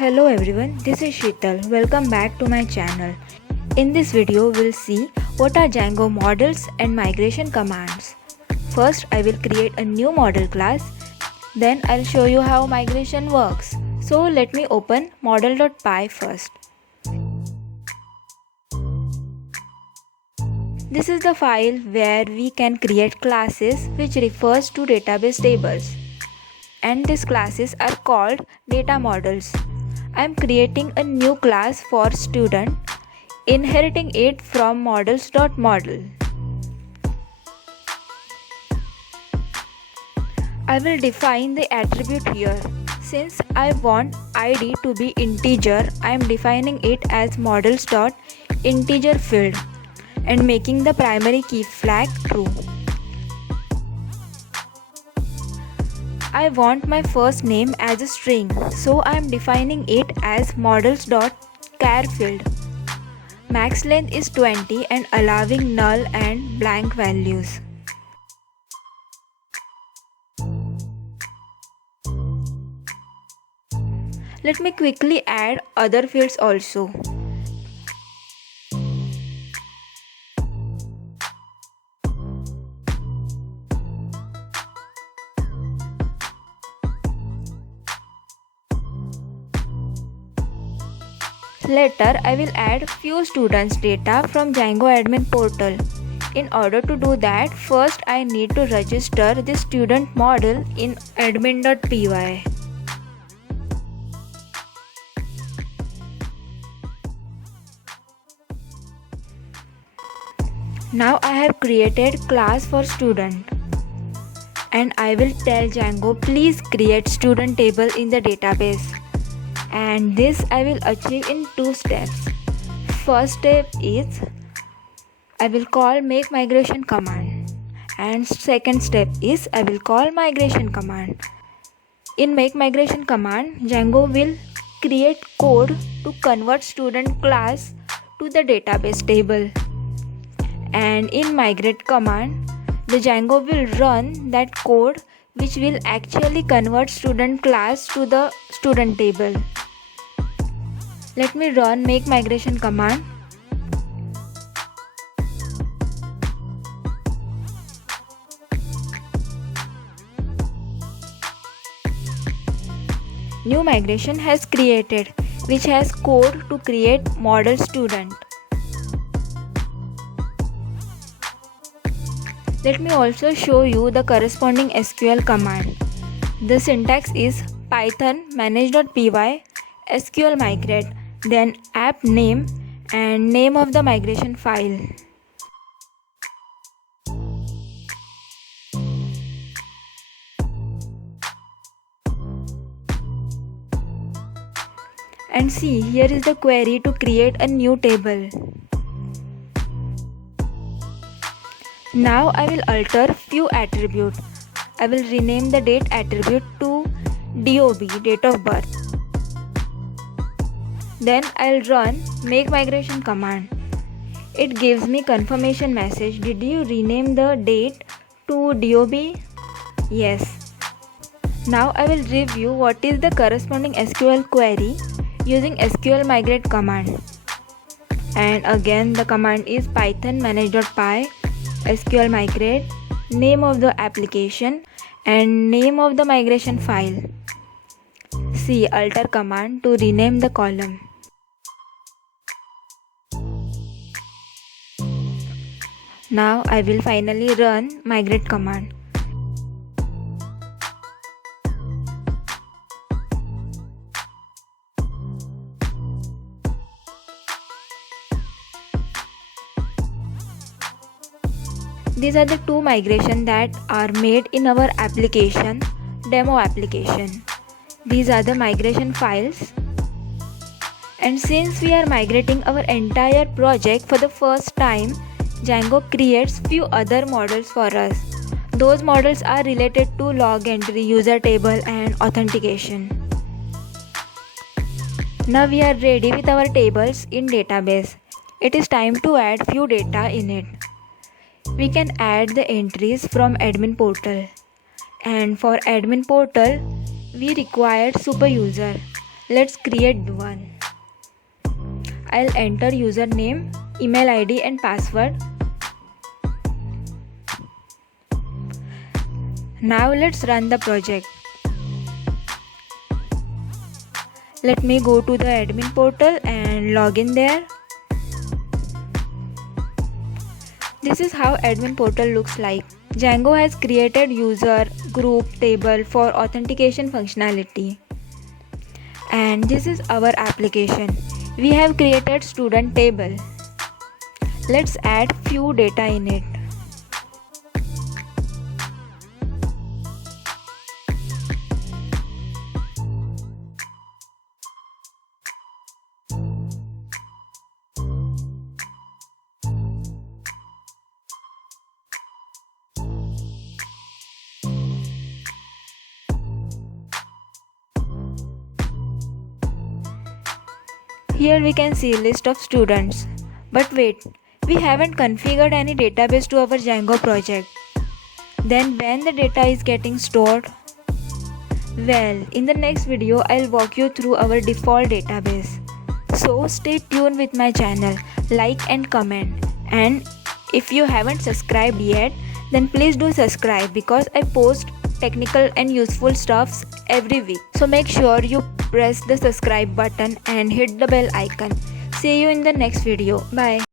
Hello everyone, this is Sheetal. Welcome back to my channel. In this video, we'll see what are Django models and migration commands. First, I will create a new model class. Then I'll show you how migration works. So let me open model.py first. This is the file where we can create classes which refers to database tables. And these classes are called data models. I am creating a new class for student, inheriting it from models.model. I will define the attribute here. Since I want id to be integer, I am defining it as models.integer field and making the primary key flag true. I want my first name as a string, so I am defining it as models.char field. Max length is 20 and allowing null and blank values. Let me quickly add other fields also. Later, I will add few students' data from Django admin portal. In order to do that, first I need to register the student model in admin.py. Now I have created class for student. And I will tell Django, please create student table in the database. And this I will achieve in two steps. First step is I will call make migration command, and second step is I will call migration command. In make migration command, Django will create code to convert student class to the database table, and in migrate command the Django will run that code which will actually convert student class to the student table. Let me run make migration command. New migration has created, which has code to create model student. Let me also show you the corresponding SQL command. The syntax is python manage.py SQL migrate, then app name and name of the migration file. And see, here is the query to create a new table. Now I will alter few attributes. I will rename the date attribute to DOB, date of birth. Then I'll run make migration command. It gives me confirmation message. Did you rename the date to DOB? Yes. Now I will review what is the corresponding SQL query using SQL migrate command. And again the command is python manage.py SQL migrate, name of the application and name of the migration file. See alter command to rename the column. Now I will finally run migrate command. These are the two migrations that are made in our application, demo application. These are the migration files. And since we are migrating our entire project for the first time, Django creates few other models for us. Those models are related to log entry, user table and authentication. Now we are ready with our tables in database. It is time to add few data in it. We can add the entries from admin portal, and for admin portal we required super user. Let's create one. I'll enter username, email ID and password. Now let's run the project. Let me go to the admin portal and log in there. This is how admin portal looks like. Django has created user, group, table for authentication functionality. And this is our application. We have created student table. Let's add few data in it. Here we can see list of students. But wait, we haven't configured any database to our Django project. Then when the data is getting stored? Well, in the next video I'll walk you through our default database. So stay tuned with my channel, like and comment. And if you haven't subscribed yet, then please do subscribe because I post technical and useful stuffs every week. So make sure you press the subscribe button and hit the bell icon. See you in the next video. Bye.